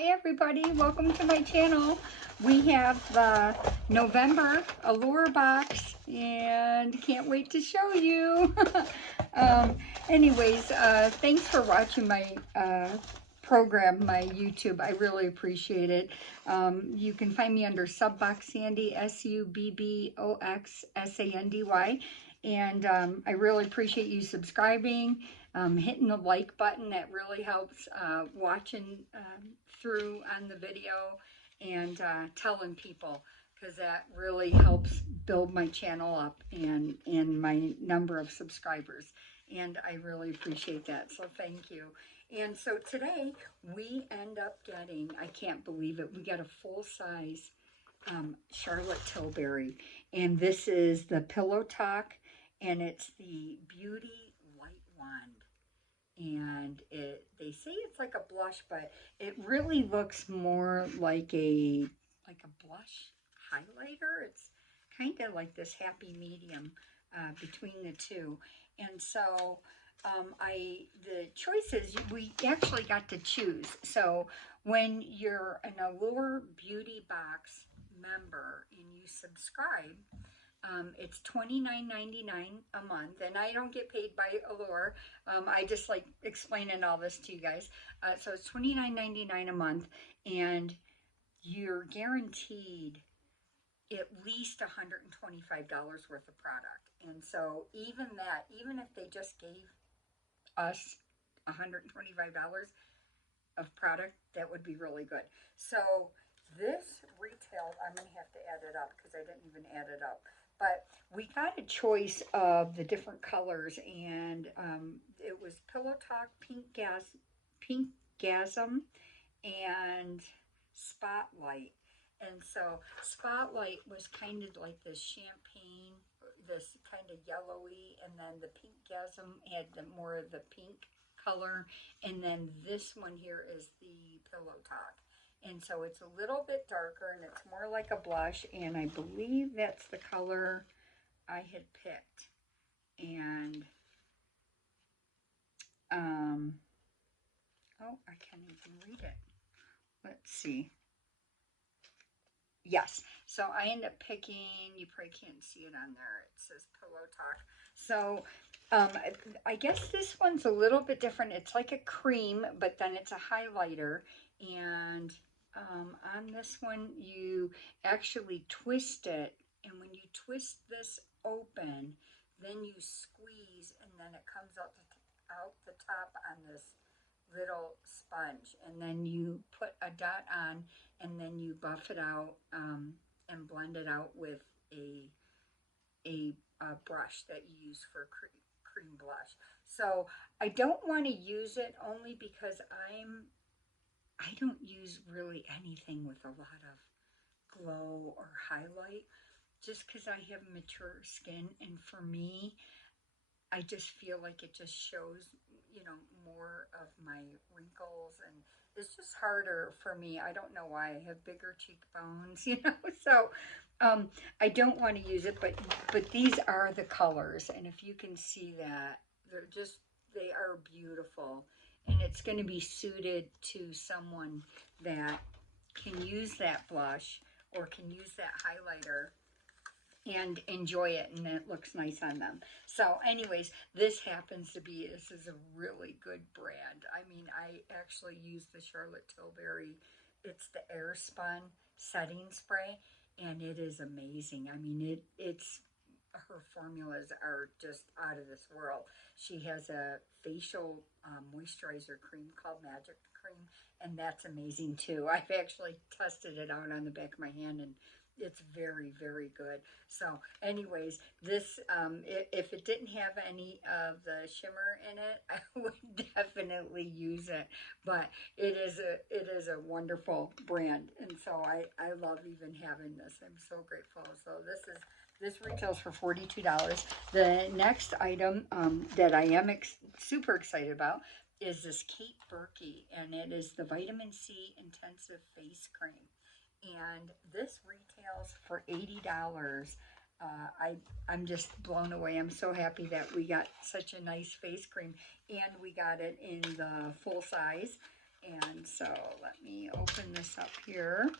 Hi everybody, welcome to my channel. We have the November Allure box and can't wait to show you. Anyways, thanks for watching my program, my YouTube. I really appreciate it. You can find me under Subbox Sandy, SUBBOX SANDY. And I really appreciate you subscribing, hitting the like button. That really helps watching through on the video and telling people, because that really helps build my channel up and my number of subscribers. And I really appreciate that. So thank you. And so today we end up getting, I can't believe it, we got a full-size Charlotte Tilbury. And this is the Pillow Talk, and it's the Beauty Light Wand. And they say it's like a blush, but it really looks more like a blush highlighter. It's kind of like this happy medium between the two. And so the choices, we actually got to choose. So when you're an Allure Beauty Box member and you subscribe, it's $29.99 a month, and I don't get paid by Allure. I just like explaining all this to you guys. So it's $29.99 a month, and you're guaranteed at least $125 worth of product. And so even that, even if they just gave us $125 of product, that would be really good. So this retailed, I'm going to have to add it up because I didn't even add it up. But we got a choice of the different colors, and it was Pillow Talk, Pink Gasm, and Spotlight. And so Spotlight was kind of like this champagne, this kind of yellowy, and then the Pink Gasm had more of the pink color, and then this one here is the Pillow Talk. And so it's a little bit darker, and it's more like a blush, and I believe that's the color I had picked. And oh, I can't even read it. Let's see. Yes, so I end up picking, you probably can't see it on there, it says Pillow Talk. So I guess this one's a little bit different. It's like a cream, but then it's a highlighter. And on this one, you actually twist it. And when you twist this open, then you squeeze, and then it comes out the top on this little sponge. And then you put a dot on, and then you buff it out and blend it out with a brush that you use for cream blush. So I don't want to use it only because I don't use really anything with a lot of glow or highlight, just because I have mature skin, and for me, I just feel like it just shows, you know, more of my wrinkles, and it's just harder for me. I don't know why. I have bigger cheekbones, you know, so I don't want to use it, but these are the colors, and if you can see that, they are beautiful, and it's going to be suited to someone that can use that blush or can use that highlighter and enjoy it, and it looks nice on them. So anyways, this is a really good brand. I mean, I actually use the Charlotte Tilbury, it's the Airspun setting spray, and it is amazing. I mean, her formulas are just out of this world. She has a facial moisturizer cream called Magic Cream, and that's amazing too. I've actually tested it out on the back of my hand, and it's very, very good. So anyways, this, if it didn't have any of the shimmer in it, I would definitely use it. But it is a wonderful brand. And so I love even having this. I'm so grateful. So this retails for $42. The next item that I am super excited about is this Kate Berkey, and it is the Vitamin C Intensive Face Cream. And this retails for $80. I'm just blown away. I'm so happy that we got such a nice face cream, and we got it in the full size. And so let me open this up here.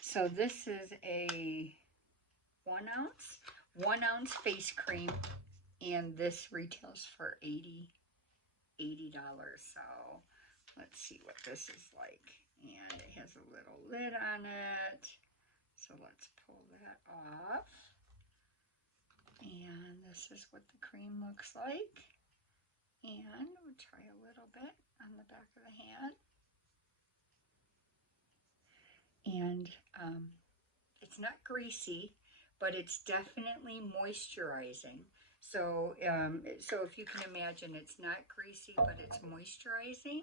So this is a 1 ounce face cream, and this retails for $80. So let's see what this is like. And it has a little lid on it. So let's pull that off. And this is what the cream looks like. And we'll try a little bit on the back of the hand. And it's not greasy, but it's definitely moisturizing. So, so if you can imagine, it's not greasy, but it's moisturizing,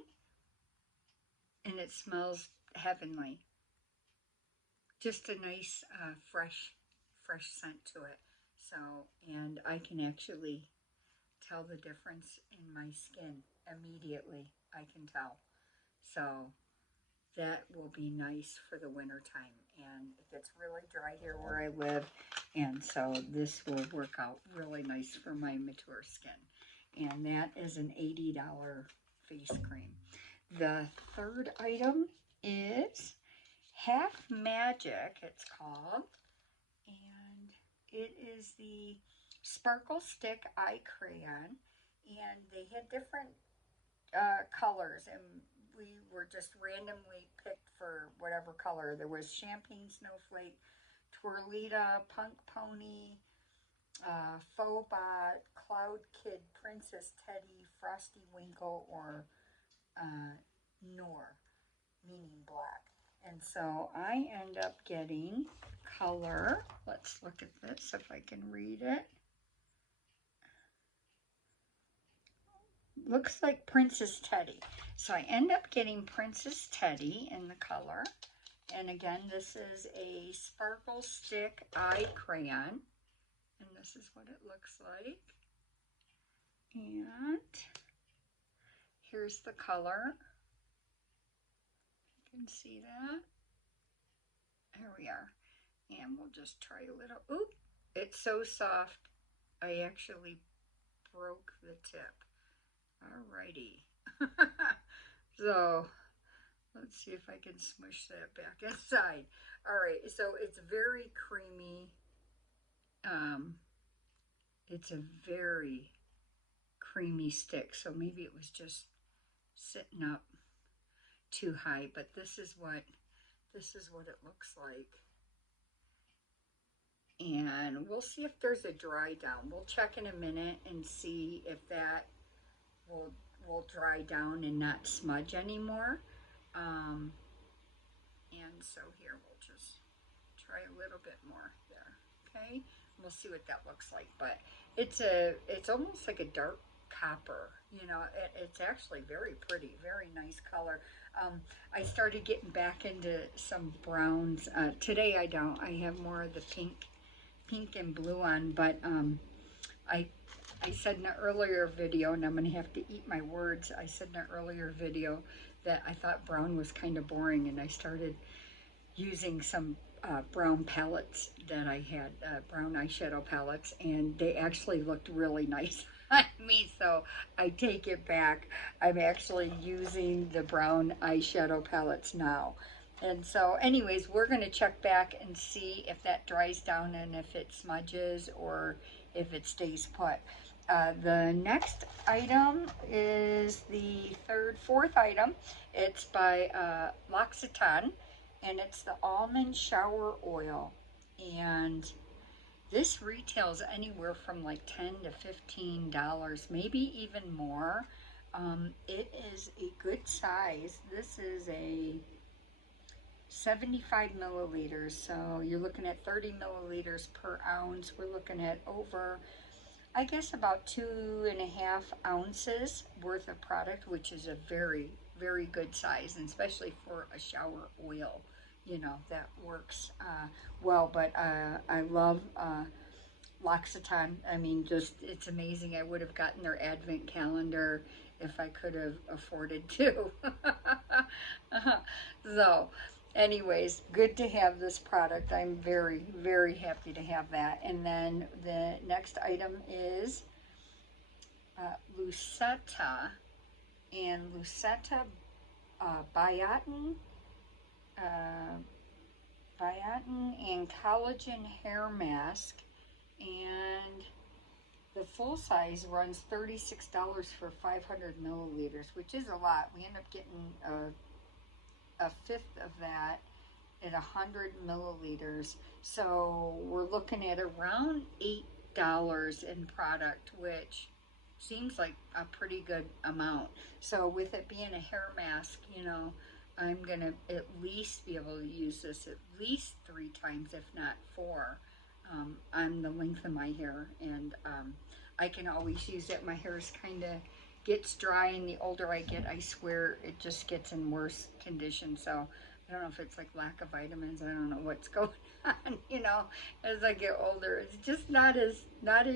and it smells heavenly. Just a nice, fresh scent to it. So, and I can actually tell the difference in my skin immediately. I can tell. So that will be nice for the winter time. And it gets really dry here where I live, and so this will work out really nice for my mature skin. And that is an $80 face cream. The third item is Half Magic, it's called, and it is the Sparkle Stick Eye Crayon, and they had different colors, and we were just randomly picked for whatever color. There was Champagne Snowflake, Twirlita, Punk Pony, Faux Bot, Cloud Kid, Princess Teddy, Frosty Winkle, or Noor, meaning black. And so I end up getting color. Let's look at this if I can read it. Looks like Princess Teddy. So I end up getting Princess Teddy in the color. And again, this is a Sparkle Stick Eye Crayon. And this is what it looks like. And here's the color. You can see that. There we are. And we'll just try a little. Oop! It's so soft. I actually broke the tip. Alrighty. So let's see if I can smush that back inside. Alright, so it's very creamy. It's a very creamy stick, so maybe it was just sitting up too high, but this is what it looks like. And we'll see if there's a dry down. We'll check in a minute and see if that will dry down and not smudge anymore. And so here we'll just try a little bit more there. Okay, we'll see what that looks like. But it's almost like a dark copper. You know, it's actually very pretty, very nice color. I started getting back into some browns. Today I don't. I have more of the pink and blue on, but I said in an earlier video, and I'm going to have to eat my words, I said in an earlier video that I thought brown was kind of boring, and I started using some brown palettes that I had, brown eyeshadow palettes, and they actually looked really nice on me, so I take it back. I'm actually using the brown eyeshadow palettes now. And so anyways, we're going to check back and see if that dries down and if it smudges or if it stays put. The next item is the fourth item. It's by L'Occitane, and it's the Almond Shower Oil. And this retails anywhere from like $10 to $15, maybe even more. It is a good size. This is a 75 milliliters, so you're looking at 30 milliliters per ounce. We're looking at over, I guess, about 2.5 ounces worth of product, which is a very, very good size, and especially for a shower oil, you know, that works well. But I love L'Occitane. I mean, just, it's amazing. I would have gotten their advent calendar if I could have afforded to. So anyways, good to have this product. I'm very, very happy to have that. And then the next item is Lucetta, and Lucetta Biotin uh, biotin and collagen hair mask, and the full size runs $36 for 500 milliliters, which is a lot. We end up getting a fifth of that at 100 milliliters. So we're looking at around $8 in product, which seems like a pretty good amount. So with it being a hair mask, I'm gonna at least be able to use this at least 3 times, if not four, on the length of my hair, and I can always use it. My hair is kind of gets dry, and the older I get, I swear it just gets in worse condition. So I don't know if it's like lack of vitamins. I don't know what's going on, as I get older. It's just not as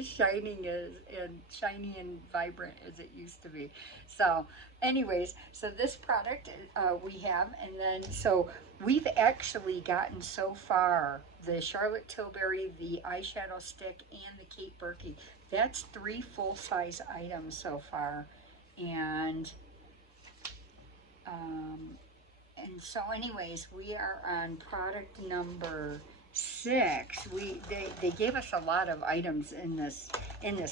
shining as and shiny and vibrant as it used to be. So, anyways, so this product we have, and then so we've actually gotten so far the Charlotte Tilbury, the eyeshadow stick, and the Kate Berkey. That's 3 full-size items so far, and um, so anyways, we are on product number 6. They gave us a lot of items in this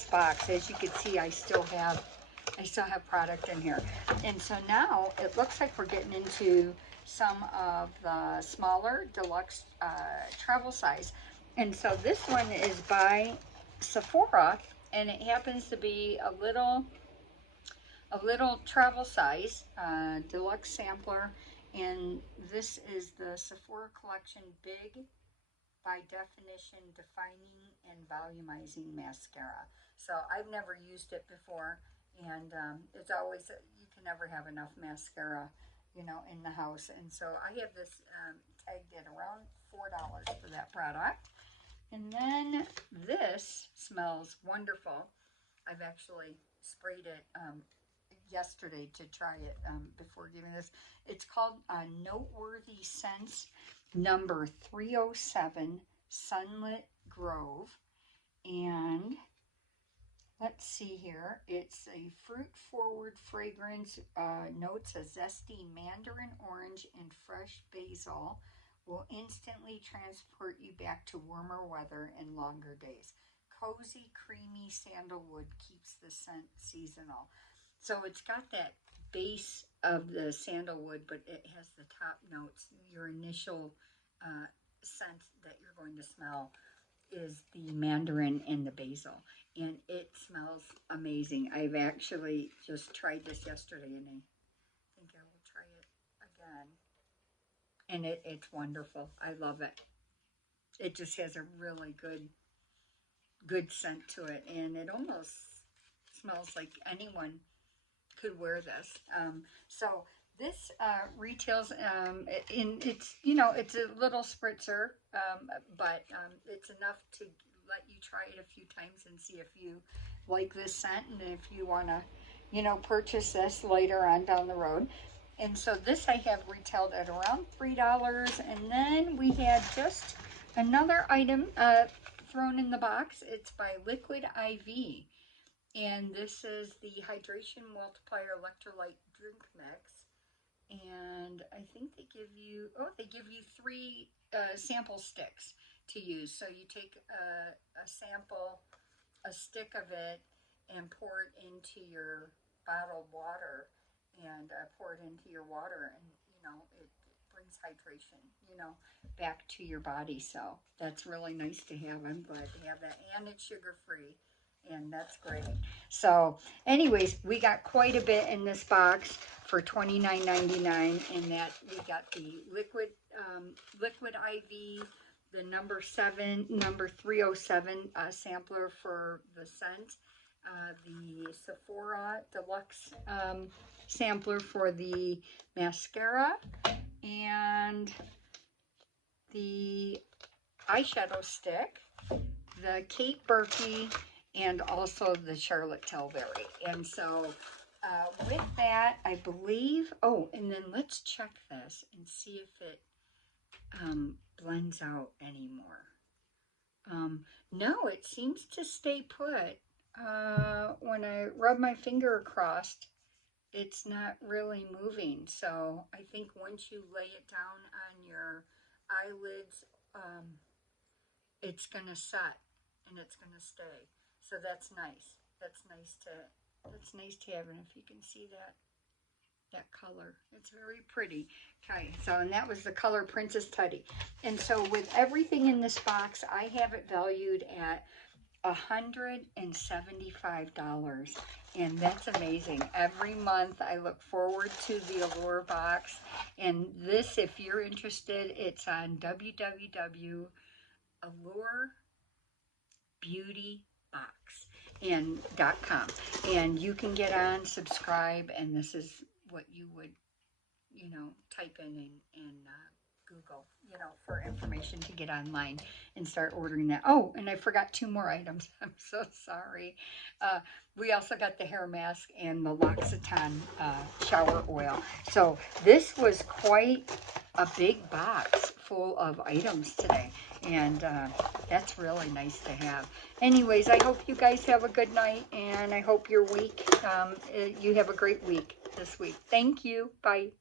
box. As you can see, I still have product in here. And so now it looks like we're getting into some of the smaller deluxe travel size. And so this one is by Sephora, and it happens to be a little travel size deluxe sampler, and this is the Sephora Collection Big by Definition Defining and Volumizing Mascara. So I've never used it before, and it's always, you can never have enough mascara, in the house. And so I have this tagged at around $4 for that product. And then this smells wonderful. I've actually sprayed it yesterday to try it before giving this. It's called Noteworthy Scents number 307 Sunlit Grove. And let's see here. It's a fruit-forward fragrance. Notes a zesty mandarin orange and fresh basil. Will instantly transport you back to warmer weather and longer days. Cozy, creamy sandalwood keeps the scent seasonal. So it's got that base of the sandalwood, but it has the top notes. Your initial scent that you're going to smell is the mandarin and the basil, and it smells amazing. I've actually just tried this yesterday, and I think I will try it again. And it's wonderful. I love it. It just has a really good scent to it, and it almost smells like anyone could wear this. So this retails it's a little spritzer, but it's enough to let you try it a few times and see if you like this scent, and if you want to, purchase this later on down the road. And so this I have retailed at around $3, and then we had just another item thrown in the box. It's by Liquid IV. And this is the Hydration Multiplier Electrolyte Drink Mix. And I think they give you 3 sample sticks to use. So you take a sample, a stick of it, and pour it into your bottled water, and pour it into your water, and it brings hydration, back to your body. So that's really nice to have. I'm glad to have that, and it's sugar free, and that's great. So anyways, we got quite a bit in this box for $29.99, and that we got the liquid IV, the number 307 sampler for the scent, the Sephora Deluxe sampler for the mascara, and the eyeshadow stick, the Kate Berkey, and also the Charlotte Tilbury. And so with that, I believe, and then let's check this and see if it blends out anymore. No, it seems to stay put. When I rub my finger across, it's not really moving. So I think once you lay it down on your eyelids, it's gonna set and it's gonna stay. So that's nice. That's nice to have. And if you can see that color, it's very pretty. Okay, so and that was the color Princess Teddy. And so with everything in this box, I have it valued at $175, and that's amazing. Every month I look forward to the Allure box, and this, if you're interested, it's on www.allurebeautybox.com, and you can get on, subscribe, and this is what you would, type in Google, for information to get online and start ordering that. Oh, and I forgot 2 more items. I'm so sorry. We also got the hair mask and the L'Occitane shower oil. So this was quite a big box full of items today. And that's really nice to have. Anyways, I hope you guys have a good night, and I hope your week, you have a great week this week. Thank you. Bye.